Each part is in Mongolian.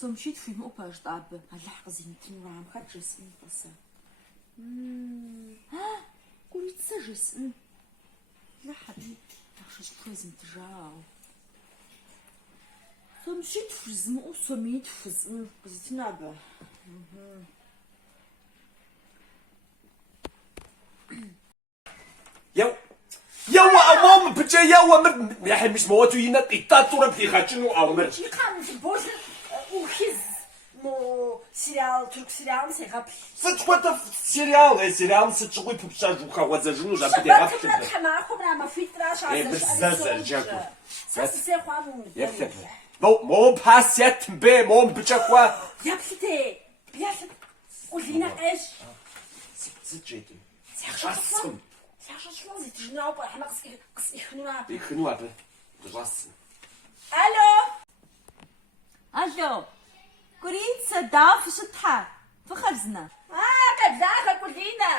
Somşit filmi opajt abi. Allah kızıntin ram kaçırsın basa. Ha, kuritsa jısın. La hadi. Yaxşı prezentijao. Somşit frizmi o somit frizmi kızıtin abi. يوا أمام بجا يوا مر يا حي مش مواتو ينا ديكتاتورة بتيخاتشنو أو مر Çıkan boş uhiz mo serial Türk serial segap. سچقوتا سيريال سيريال سچقوي بوبشا جوخا وزاجنو جا Şabat بتيغاتشن tıbrat hama khubra ma fitra şahsen. بزاز جاكو Sas se khwamu. يكتب مو باسيت بي مو بجا كوا Yapite. Biyaset. Ulina eş. سچيتي Yaxşı. Yaxşı şuan zitijna ba hama qis ikhnuwa. يخنوا به جاس Alo. Alo. Kuritsa daf şıtha. Fıkharzna. Kadzaha kulina.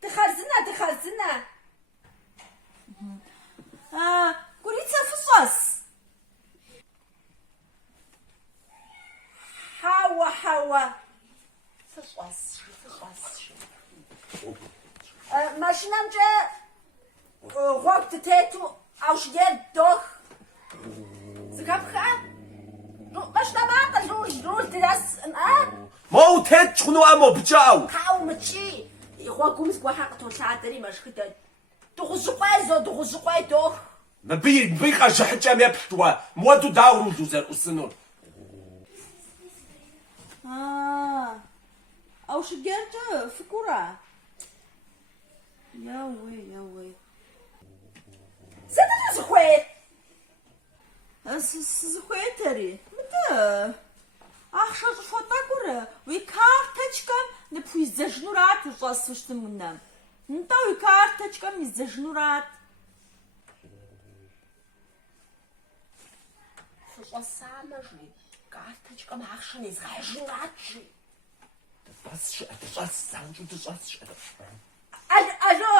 Tıkharzına. Kuritsa fısas. Hawa. Fıswas. Maşinamca vakti tetu avşger doch. Zikapkha. Başta bak rol biraz مو تچخنو أمو بجاو Kaumchi. Ikhwakum skwa haq to saatari mashkhita. Tukhuzqay doch. ما بيخا جحجا ما بحتوا مواتو داورو زوزر أسنون أو شجرت فكرة. يا وي. Zata zkhwet. Зхуетари. Мта. Ахша фотокура. Ви карточкам не пуизажнурат ушасвыштым мынам. Мта ви карточкам изажнурат. Fışasamajni. Kartachka machshni zrajnatchi. بس شو أتجاس سانجو تجاس شو Alo.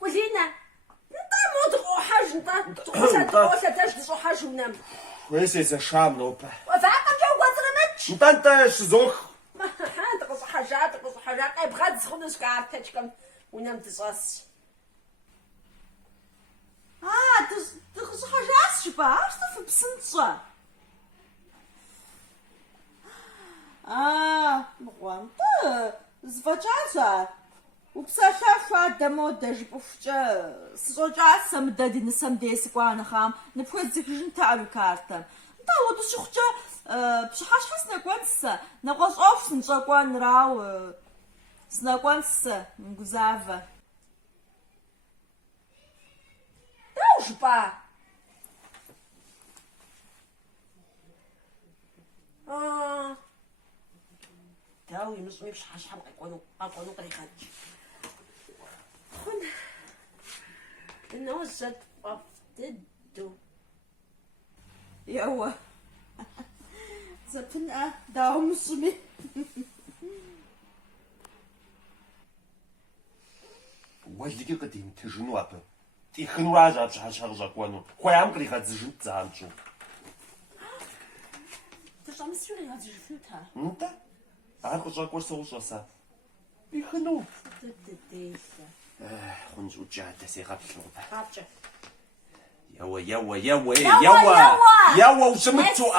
Kulina. Nta mod rohaj nta. Tukhosa tash rohaj mnam. كويس إذا شام نوبة Vaqa jawazramatch. أنت شزوخ تقص حاجات ابغى تخلص كارتشكم ونام تصاص ты хажас шпа, что в псынца? Мгванта, звачаса. Упсаша дамо даже повча. Сжачаса мдадин сам десикван хам. Не пхуэдзик жинта карта. Да, вот шухча пшахашхас накванса. Нагош офсн жакван рау. Снакванса гузава. Ужпа. تاوي مش حشحم أقوانو قريخات خن إنه زد أفتدو يوا زبنا داوم سمي والدي قديم تجنو أبا تيخنو راجع بشحال جاكوانو خويا مقري خاد زجن تزانجو تجمع سوري هذا جفلتها أنت عارف جاكوار سوشاسا يخنو تديسة خنجو جاء تسيغا بلوبة خابجة يوا يوا وشمتو